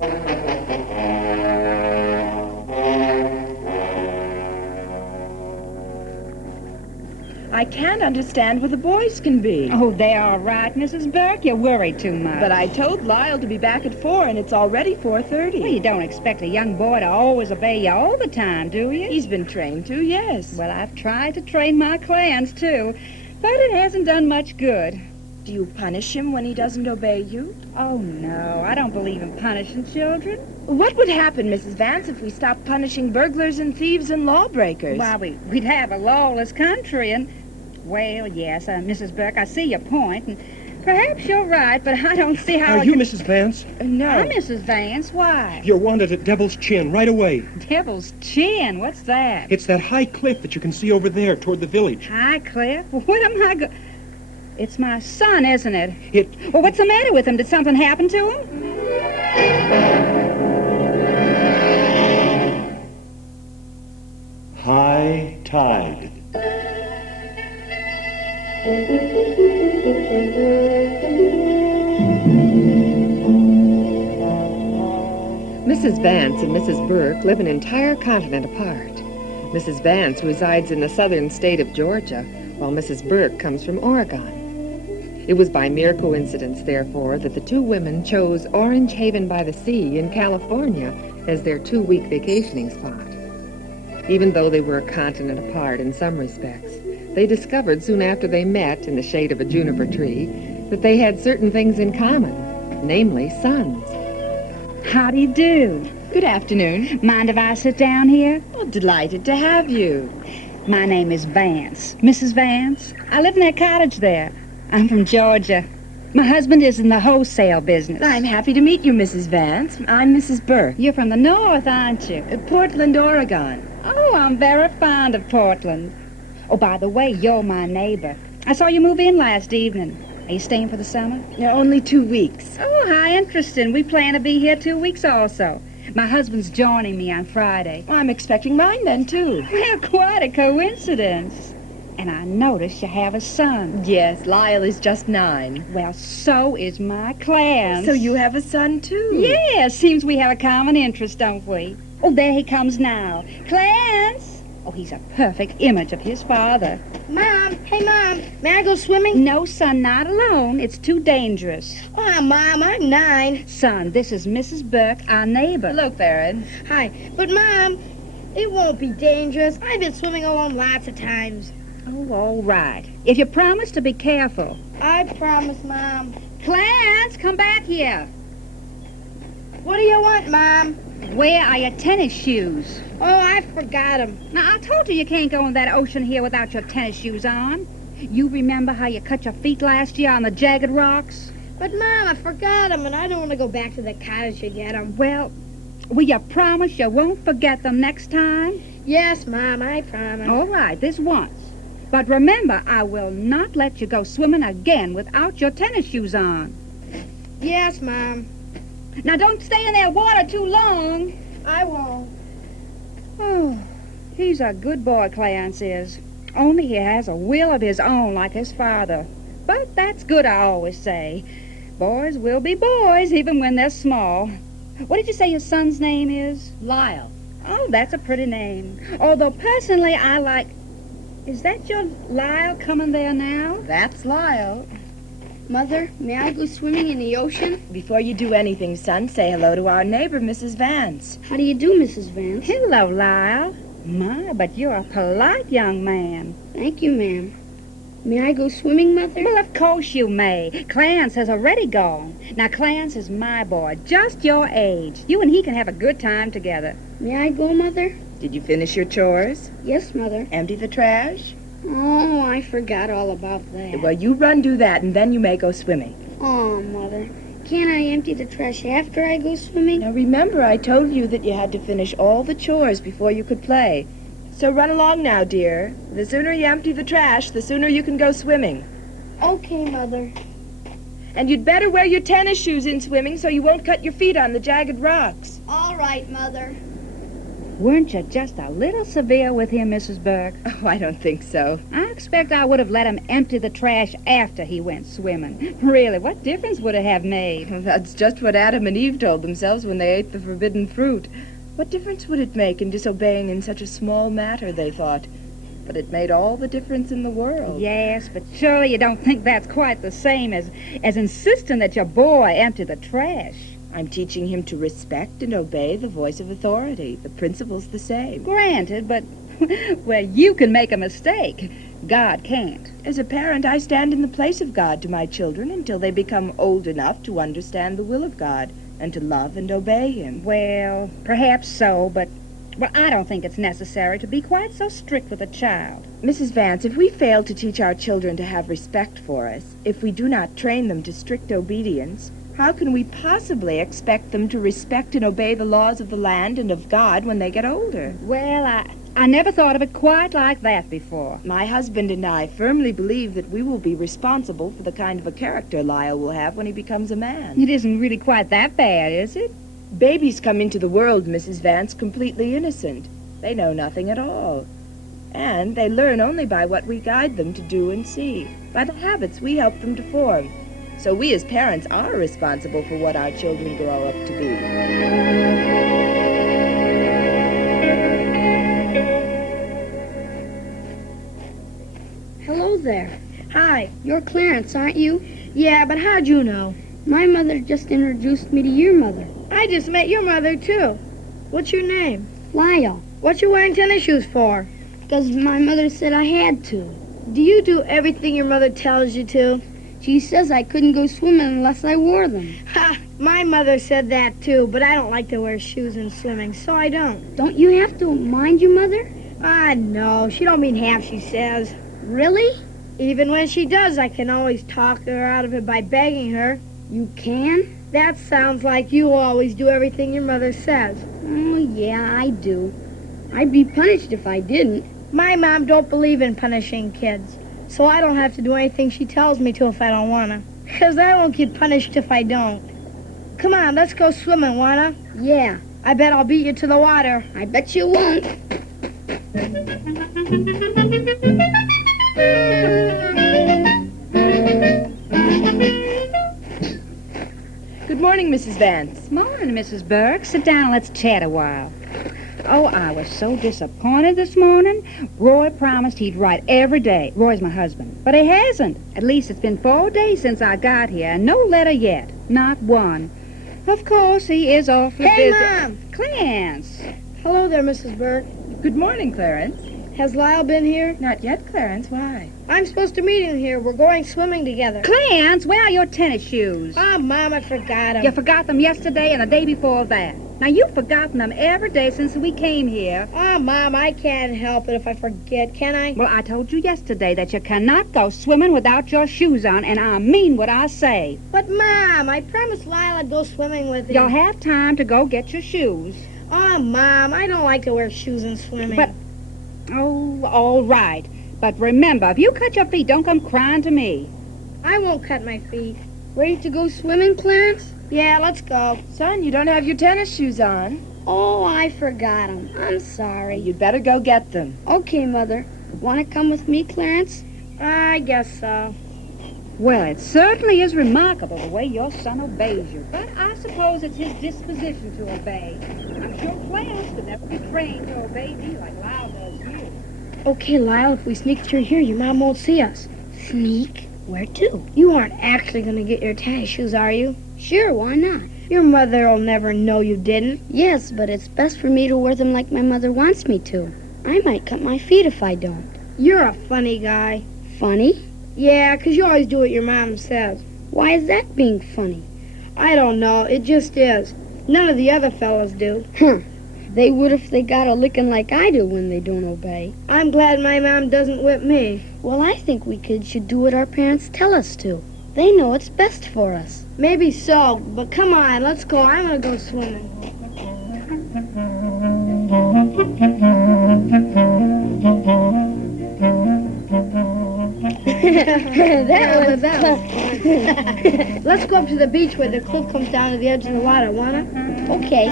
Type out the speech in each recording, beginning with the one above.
I can't understand where the boys can be. Oh, they're all right, Mrs. Burke. You worry too much. But I told Lyle to be back at 4, and it's already 4:30. Well, you don't expect a young boy to always obey you all the time, do you? He's been trained to, yes. Well, I've tried to train my clans, too, but it hasn't done much good. Do you punish him when he doesn't obey you? Oh, no, I don't believe in punishing children. What would happen, Mrs. Vance, if we stopped punishing burglars and thieves and lawbreakers? Why, we'd have a lawless country, and... Well, yes, Mrs. Burke, I see your point, and perhaps you're right, but I don't see how... Are you Mrs. Vance? No. I'm Mrs. Vance. Why? You're wanted at Devil's Chin right away. Devil's Chin? What's that? It's that high cliff that you can see over there toward the village. High cliff? What am I It's my son, isn't it? Well, what's the matter with him? Did something happen to him? High tide. Mrs. Vance and Mrs. Burke live an entire continent apart. Mrs. Vance resides in the southern state of Georgia, while Mrs. Burke comes from Oregon. It was by mere coincidence, therefore, that the two women chose Orange Haven by the Sea in California as their 2-week vacationing spot. Even though they were a continent apart in some respects, they discovered soon after they met in the shade of a juniper tree that they had certain things in common, namely sons. How do you do? Good afternoon. Mind if I sit down here? Oh, delighted to have you. My name is Vance. Mrs. Vance. I live in that cottage there. I'm from Georgia. My husband is in the wholesale business. I'm happy to meet you, Mrs. Vance. I'm Mrs. Burke. You're from the north, aren't you? Portland, Oregon. Oh, I'm very fond of Portland. Oh, by the way, you're my neighbor. I saw you move in last evening. Are you staying for the summer? Only 2 weeks. Oh, how interesting. We plan to be here 2 weeks also. My husband's joining me on Friday. Well, I'm expecting mine then, too. Well, quite a coincidence. And I notice you have a son. Yes, Lyle is just 9. Well, so is my Clarence. So you have a son, too? Yeah, seems we have a common interest, don't we? Oh, there he comes now. Clarence! Oh, he's a perfect image of his father. Mom, hey, Mom, may I go swimming? No, son, not alone. It's too dangerous. Oh, Mom, I'm 9. Son, this is Mrs. Burke, our neighbor. Hello, Farron. Hi, but Mom, it won't be dangerous. I've been swimming alone lots of times. Oh, all right. If you promise to be careful. I promise, Mom. Clarence, come back here. What do you want, Mom? Where are your tennis shoes? Oh, I forgot them. Now, I told you can't go in that ocean here without your tennis shoes on. You remember how you cut your feet last year on the jagged rocks? But, Mom, I forgot them, and I don't want to go back to the cottage to get them. Well, will you promise you won't forget them next time? Yes, Mom, I promise. All right, this once. But remember, I will not let you go swimming again without your tennis shoes on. Yes, Mom. Now, don't stay in that water too long. I won't. Oh, he's a good boy, Clarence is. Only he has a will of his own like his father. But that's good, I always say. Boys will be boys even when they're small. What did you say your son's name is? Lyle. Oh, that's a pretty name. Although, personally, I like... Is that your Lyle coming there now? That's Lyle. Mother, may I go swimming in the ocean? Before you do anything, son, say hello to our neighbor, Mrs. Vance. How do you do, Mrs. Vance? Hello, Lyle. My, but you're a polite young man. Thank you, ma'am. May I go swimming, Mother? Well, of course you may. Clarence has already gone. Now, Clarence is my boy, just your age. You and he can have a good time together. May I go, Mother? Did you finish your chores? Yes, Mother. Empty the trash? Oh, I forgot all about that. Well, you run do that, and then you may go swimming. Oh, Mother. Can't I empty the trash after I go swimming? Now, remember, I told you that you had to finish all the chores before you could play. So run along now, dear. The sooner you empty the trash, the sooner you can go swimming. Okay, Mother. And you'd better wear your tennis shoes in swimming so you won't cut your feet on the jagged rocks. All right, Mother. Weren't you just a little severe with him, Mrs. Burke? Oh, I don't think so. I expect I would have let him empty the trash after he went swimming. Really, what difference would it have made? That's just what Adam and Eve told themselves when they ate the forbidden fruit. What difference would it make in disobeying in such a small matter, they thought? But it made all the difference in the world. Yes, but surely you don't think that's quite the same as insisting that your boy empty the trash. I'm teaching him to respect and obey the voice of authority. The principle's the same. Granted, but, well, you can make a mistake. God can't. As a parent, I stand in the place of God to my children until they become old enough to understand the will of God and to love and obey him. Well, perhaps so, but well, I don't think it's necessary to be quite so strict with a child. Mrs. Vance, if we fail to teach our children to have respect for us, if we do not train them to strict obedience, how can we possibly expect them to respect and obey the laws of the land and of God when they get older? Well, I never thought of it quite like that before. My husband and I firmly believe that we will be responsible for the kind of a character Lyle will have when he becomes a man. It isn't really quite that bad, is it? Babies come into the world, Mrs. Vance, completely innocent. They know nothing at all. And they learn only by what we guide them to do and see, by the habits we help them to form. So we as parents are responsible for what our children grow up to be. Hello there. Hi. You're Clarence, aren't you? Yeah, but how'd you know? My mother just introduced me to your mother. I just met your mother, too. What's your name? Lyle. What you wearing tennis shoes for? Because my mother said I had to. Do you do everything your mother tells you to? She says I couldn't go swimming unless I wore them. Ha! My mother said that, too, but I don't like to wear shoes in swimming, so I don't. Don't you have to mind your mother? No, she don't mean half she says. Really? Even when she does, I can always talk her out of it by begging her. You can? That sounds like you always do everything your mother says. Oh, yeah, I do. I'd be punished if I didn't. My mom don't believe in punishing kids, so I don't have to do anything she tells me to if I don't want to. Because I won't get punished if I don't. Come on, let's go swimming, wanna? Yeah. I bet I'll beat you to the water. I bet you won't. Good morning, Mrs. Vance. Morning, Mrs. Burke. Sit down and let's chat a while. Oh, I was so disappointed this morning. Roy promised he'd write every day. Roy's my husband. But he hasn't. At least it's been 4 days since I got here, and no letter yet. Not one. Of course, he is awfully Hey, busy. Mom! Clarence! Hello there, Mrs. Burke. Good morning, Clarence. Has Lyle been here? Not yet, Clarence. Why? I'm supposed to meet him here. We're going swimming together. Clarence, where are your tennis shoes? Oh, Mom, I forgot him. You forgot them yesterday and the day before that. Now, you've forgotten them every day since we came here. Oh, Mom, I can't help it if I forget, can I? Well, I told you yesterday that you cannot go swimming without your shoes on, and I mean what I say. But, Mom, I promised Lyle I'd go swimming with him. You'll have time to go get your shoes. Oh, Mom, I don't like to wear shoes in swimming. But, oh, all right. But remember, if you cut your feet, don't come crying to me. I won't cut my feet. Ready to go swimming, Clarence? Yeah, let's go. Son, you don't have your tennis shoes on. Oh, I forgot 'em. I'm sorry. You'd better go get them. Okay, Mother. Want to come with me, Clarence? I guess so. Well, it certainly is remarkable the way your son obeys you. But I suppose it's his disposition to obey. I'm sure Clarence could never be trained to obey me like Lyle does you. Okay, Lyle, if we sneak through here, your mom won't see us. Sneak? Where to? You aren't actually going to get your tennis shoes, are you? Sure, why not? Your mother'll never know you didn't. Yes, but it's best for me to wear them like my mother wants me to. I might cut my feet if I don't. You're a funny guy. Funny? Yeah, 'cause you always do what your mom says. Why is that being funny? I don't know. It just is. None of the other fellas do. Huh. They would if they got a licking like I do when they don't obey. I'm glad my mom doesn't whip me. Well, I think we kids should do what our parents tell us to. They know what's best for us. Maybe so, but come on, let's go. I'm going to go swimming. that was fun. Let's go up to the beach where the cliff comes down to the edge of the water, wanna? Okay.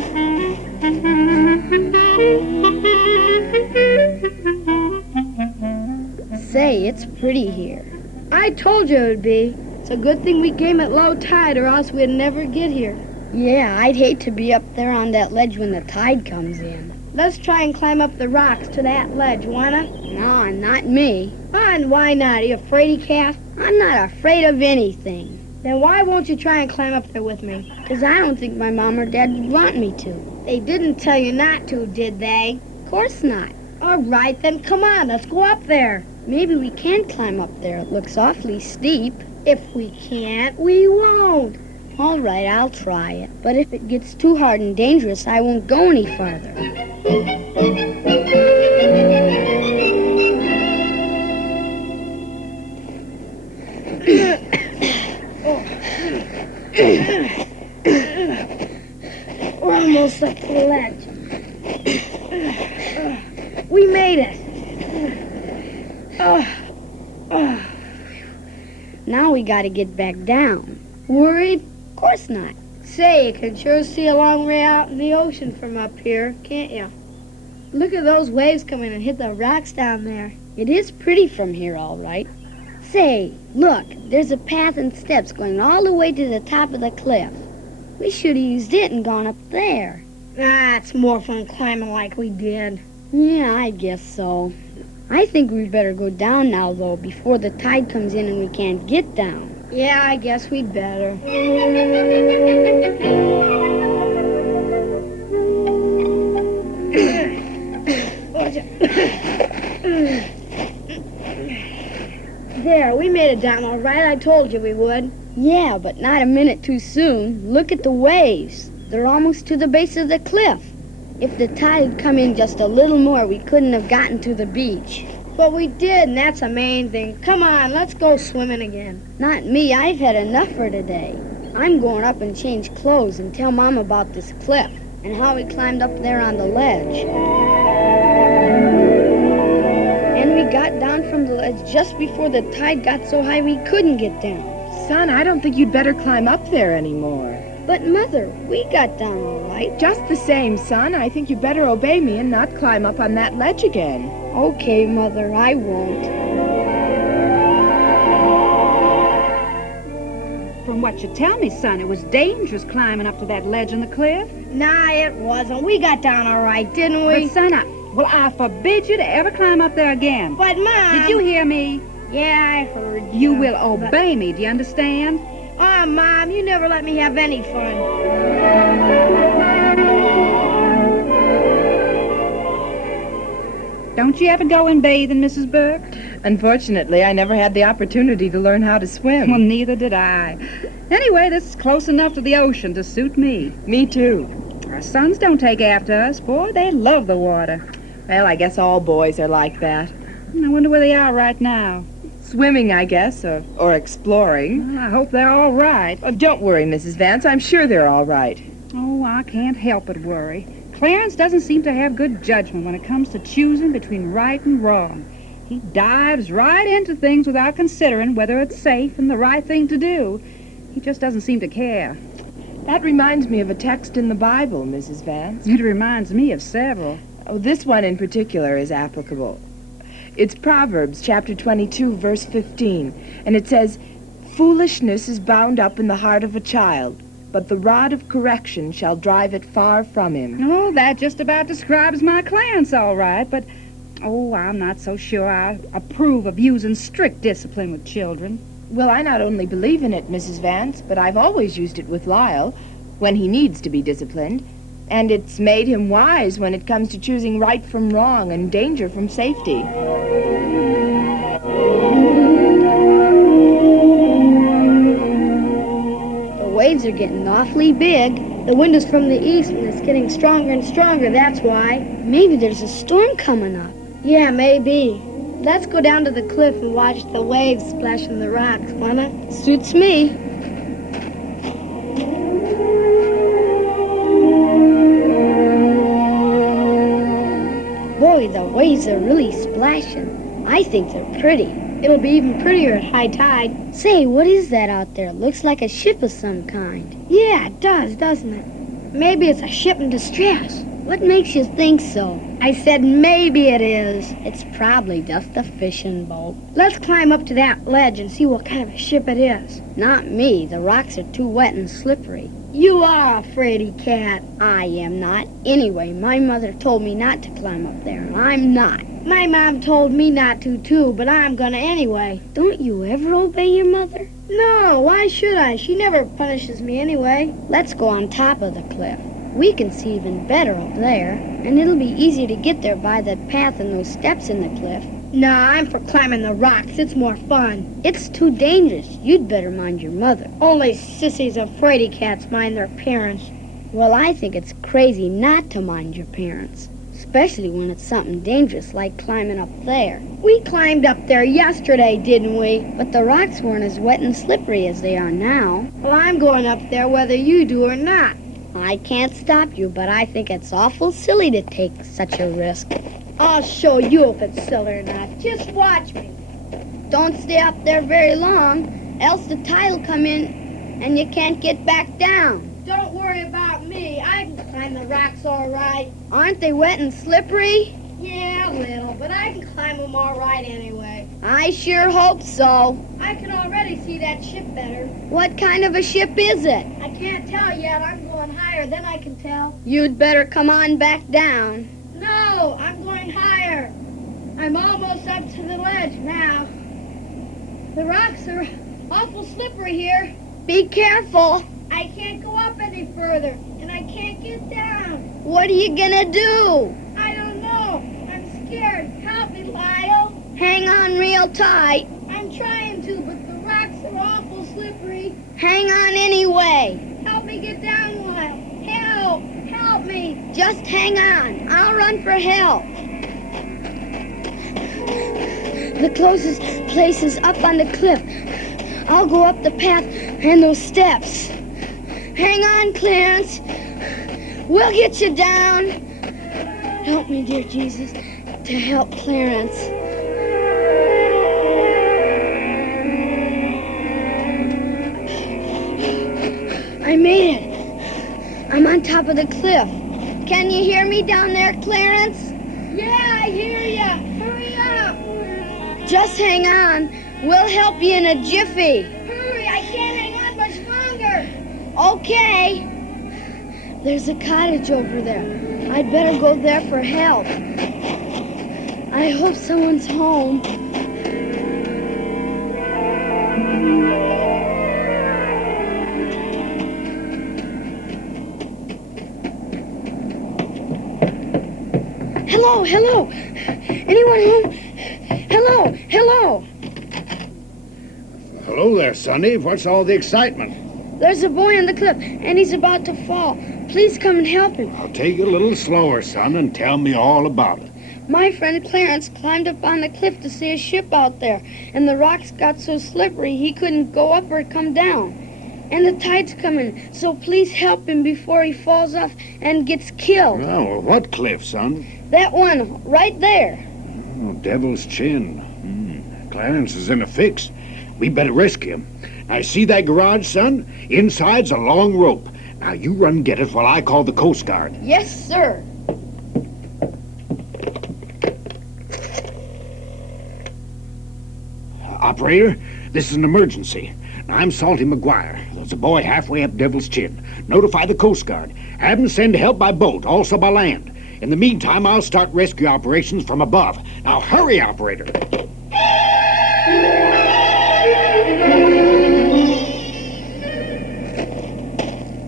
Say, it's pretty here. I told you it would be. It's a good thing we came at low tide or else we'd never get here. Yeah, I'd hate to be up there on that ledge when the tide comes in. Let's try and climb up the rocks to that ledge, wanna? No, not me. And why not? Are you afraid, Calf? I'm not afraid of anything. Then why won't you try and climb up there with me? 'Cause I don't think my mom or dad would want me to. They didn't tell you not to, did they? Of course not. All right, then come on, let's go up there. Maybe we can climb up there. It looks awfully steep. If we can't, we won't. All right, I'll try it. But if it gets too hard and dangerous, I won't go any farther. We're almost up to the ledge. We made it. Now we gotta get back down. Worried? Of course not. Say, you can sure see a long way out in the ocean from up here, can't you? Look at those waves coming and hit the rocks down there. It is pretty from here, all right. Say, look, there's a path and steps going all the way to the top of the cliff. We should have used it and gone up there. Ah, it's more fun climbing like we did. Yeah, I guess so. I think we'd better go down now, though, before the tide comes in and we can't get down. Yeah, I guess we'd better. There, we made it down all right. I told you we would. Yeah, but not a minute too soon. Look at the waves. They're almost to the base of the cliff. If the tide had come in just a little more, we couldn't have gotten to the beach. But we did, and that's the main thing. Come on, let's go swimming again. Not me. I've had enough for today. I'm going up and change clothes and tell Mom about this cliff and how we climbed up there on the ledge. And we got down from the ledge just before the tide got so high we couldn't get down. Son, I don't think you'd better climb up there anymore. But, Mother, we got down all right. Just the same, son, I think you better obey me and not climb up on that ledge again. Okay, Mother, I won't. From what you tell me, son, it was dangerous climbing up to that ledge in the cliff. Nah, it wasn't. We got down all right, didn't we? But, son, I forbid you to ever climb up there again. But, Mom... Did you hear me? Yeah, I heard you. You will obey me, do you understand? Oh, Mom, you never let me have any fun. Don't you ever go in bathing, Mrs. Burke? Unfortunately, I never had the opportunity to learn how to swim. Well, neither did I. Anyway, this is close enough to the ocean to suit me. Me too. Our sons don't take after us. Boy, they love the water. Well, I guess all boys are like that. I wonder where they are right now. Swimming, I guess, or exploring. Well, I hope they're all right. Oh, don't worry, Mrs. Vance. I'm sure they're all right. Oh, I can't help but worry. Clarence doesn't seem to have good judgment when it comes to choosing between right and wrong. He dives right into things without considering whether it's safe and the right thing to do. He just doesn't seem to care. That reminds me of a text in the Bible, Mrs. Vance. It reminds me of several. Oh, this one in particular is applicable. It's Proverbs chapter 22, verse 15, and it says, "Foolishness is bound up in the heart of a child, but the rod of correction shall drive it far from him." Oh, that just about describes my Clarence all right, but, I'm not so sure I approve of using strict discipline with children. Well, I not only believe in it, Mrs. Vance, but I've always used it with Lyle, when he needs to be disciplined, and it's made him wise when it comes to choosing right from wrong and danger from safety. The waves are getting awfully big. The wind is from the east, and it's getting stronger and stronger, that's why. Maybe there's a storm coming up. Yeah, maybe. Let's go down to the cliff and watch the waves splashing the rocks, wanna? Suits me. Boy, the waves are really splashing. I think they're pretty. It'll be even prettier at high tide. Say, what is that out there? Looks like a ship of some kind. Yeah, it does, doesn't it? Maybe it's a ship in distress. What makes you think so? I said maybe it is. It's probably just a fishing boat. Let's climb up to that ledge and see what kind of a ship it is. Not me. The rocks are too wet and slippery. You are a fraidy cat. I am not. Anyway, my mother told me not to climb up there, and I'm not. My mom told me not to, too, but I'm gonna anyway. Don't you ever obey your mother? No, why should I? She never punishes me anyway. Let's go on top of the cliff. We can see even better up there, and it'll be easier to get there by the path and those steps in the cliff. Nah, I'm for climbing the rocks. It's more fun. It's too dangerous. You'd better mind your mother. Only sissies and fraidy cats mind their parents. Well, I think it's crazy not to mind your parents, especially when it's something dangerous like climbing up there. We climbed up there yesterday, didn't we? But the rocks weren't as wet and slippery as they are now. Well, I'm going up there whether you do or not. I can't stop you, but I think it's awful silly to take such a risk. I'll show you if it's silly or not. Just watch me. Don't stay up there very long, else the tide'll come in and you can't get back down. Don't worry about me. I can climb the rocks all right. Aren't they wet and slippery? Yeah, a little, but I can climb them all right anyway. I sure hope so. I can already see that ship better. What kind of a ship is it? I can't tell yet. I'm going higher, then I can tell. You'd better come on back down. No, I'm going higher. I'm almost up to the ledge now. The rocks are awful slippery here. Be careful. I can't go up any further, and I can't get down. What are you gonna do? I don't know. I'm scared. Help me, Lyle. Hang on real tight. I'm trying to, but the rocks are awful slippery. Hang on anyway. Help me get down, Lyle. Help! Help me! Just hang on. I'll run for help. The closest place is up on the cliff. I'll go up the path and those steps. Hang on, Clarence. We'll get you down. Help me, dear Jesus, to help Clarence. I made it. I'm on top of the cliff. Can you hear me down there, Clarence? Yeah, I hear ya. Hurry up. Just hang on. We'll help you in a jiffy. Hurry, I can't hang on much longer. Okay. There's a cottage over there. I'd better go there for help. I hope someone's home. Hello, hello. Anyone home? Hello, hello. Hello there, Sonny. What's all the excitement? There's a boy on the cliff, and he's about to fall. Please come and help him. I'll take it a little slower, son, and tell me all about it. My friend Clarence climbed up on the cliff to see a ship out there, and the rocks got so slippery he couldn't go up or come down. And the tide's coming, so please help him before he falls off and gets killed. Oh, well, what cliff, son? That one, right there. Oh, Devil's Chin. Clarence is in a fix. We better rescue him. Now, see that garage, son? Inside's a long rope. Now, you run get it while I call the Coast Guard. Yes, sir. Operator, this is an emergency. Now, I'm Salty McGuire. There's a boy halfway up Devil's Chin. Notify the Coast Guard. Have them send help by boat, also by land. In the meantime, I'll start rescue operations from above. Now, hurry, operator.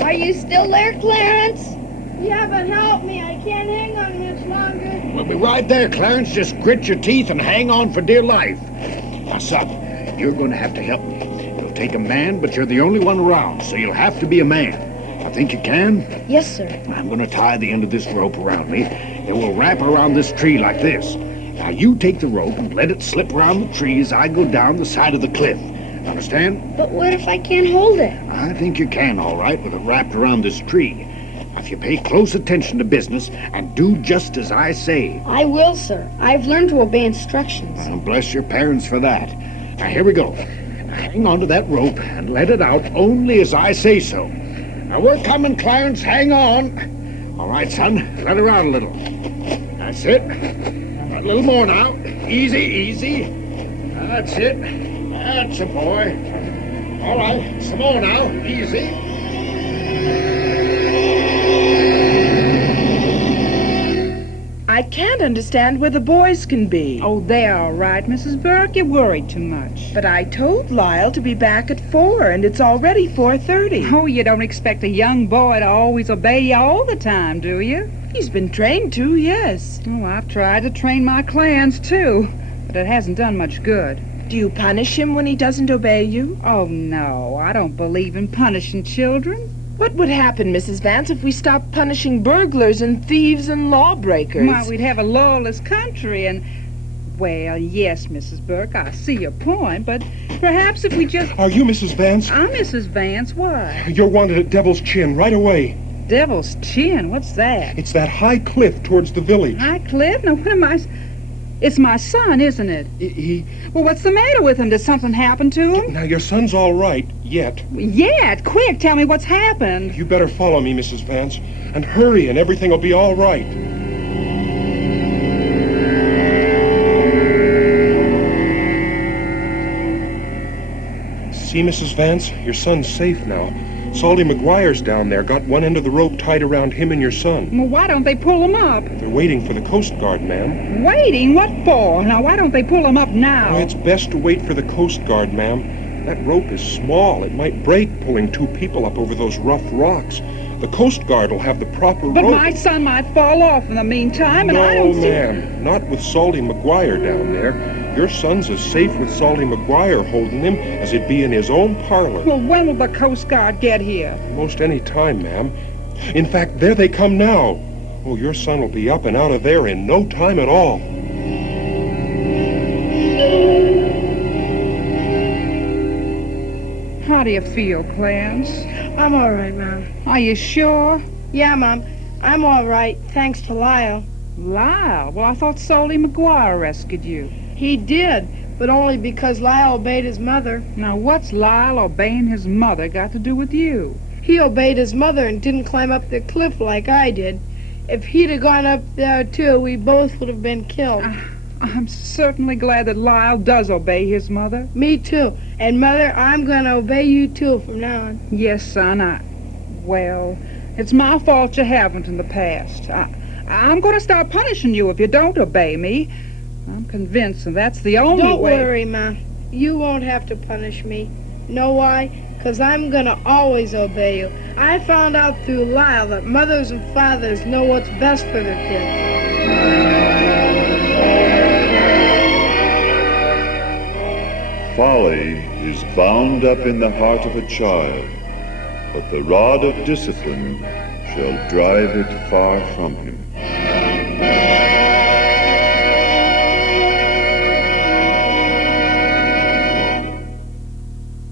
Are you still there, Clarence? You haven't helped me. I can't hang on much longer. We'll be right there, Clarence. Just grit your teeth and hang on for dear life. Now, son, you're going to have to help me. It'll take a man, but you're the only one around, so you'll have to be a man. I think you can? Yes, sir. I'm going to tie the end of this rope around me, and we'll wrap around this tree like this. Now, you take the rope and let it slip around the tree as I go down the side of the cliff. Understand? But what if I can't hold it? I think you can, all right, with it wrapped around this tree. Now, if you pay close attention to business and do just as I say. I will, sir. I've learned to obey instructions. Well, bless your parents for that. Now, here we go. Now, hang on to that rope and let it out only as I say so. Now, we're coming, Clarence. Hang on. All right, son. Let her out a little. That's it. A little more now. Easy, easy. That's it. That's a boy. All right, some more now. Easy. I can't understand where the boys can be. Oh, they're all right, Mrs. Burke. You worried too much. But I told Lyle to be back at 4, and it's already 4:30. Oh, you don't expect a young boy to always obey you all the time, do you? He's been trained to, yes. Oh, I've tried to train my clans, too, but it hasn't done much good. Do you punish him when he doesn't obey you? Oh, no, I don't believe in punishing children. What would happen, Mrs. Vance, if we stopped punishing burglars and thieves and lawbreakers? Why, we'd have a lawless country and... Well, yes, Mrs. Burke, I see your point, but perhaps if we just... Are you Mrs. Vance? I'm Mrs. Vance. Why? You're wanted at Devil's Chin right away. Devil's Chin? What's that? It's that high cliff towards the village. High Cliff? Now, what am I... It's my son, isn't it? He... Well, what's the matter with him? Did something happen to him? Now, your son's all right, yet. Yet? Quick, tell me what's happened. You better follow me, Mrs. Vance, and hurry, and everything will be all right. See, Mrs. Vance, your son's safe now. Salty McGuire's down there, got one end of the rope tied around him and your son. Well, why don't they pull him up? They're waiting for the Coast Guard, ma'am. Waiting? What for? Now, why don't they pull him up now? Oh, it's best to wait for the Coast Guard, ma'am. That rope is small. It might break pulling 2 people up over those rough rocks. The Coast Guard will have the proper But rope. my son might fall off in the meantime, and I No, don't see... ma'am. Not with Salty McGuire down there. Your son's as safe with Salty McGuire holding him as he'd be in his own parlor. Well, when will the Coast Guard get here? Most any time, ma'am. In fact, there they come now. Oh, your son will be up and out of there in no time at all. How do you feel, Clarence? I'm all right, Mom. Are you sure? Yeah, Mom. I'm all right, thanks to Lyle. Lyle? Well, I thought Salty McGuire rescued you. He did, but only because Lyle obeyed his mother. Now, what's Lyle obeying his mother got to do with you? He obeyed his mother and didn't climb up the cliff like I did. If he'd have gone up there, too, we both would have been killed. I'm certainly glad that Lyle does obey his mother. Me, too. And, Mother, I'm going to obey you, too, from now on. Yes, son, Well, it's my fault you haven't in the past. I'm going to start punishing you if you don't obey me. I'm convinced that's the only Don't way. Don't worry, Ma. You won't have to punish me. Know why? Because I'm going to always obey you. I found out through Lyle that mothers and fathers know what's best for their kids. Folly is bound up in the heart of a child, but the rod of discipline shall drive it far from him.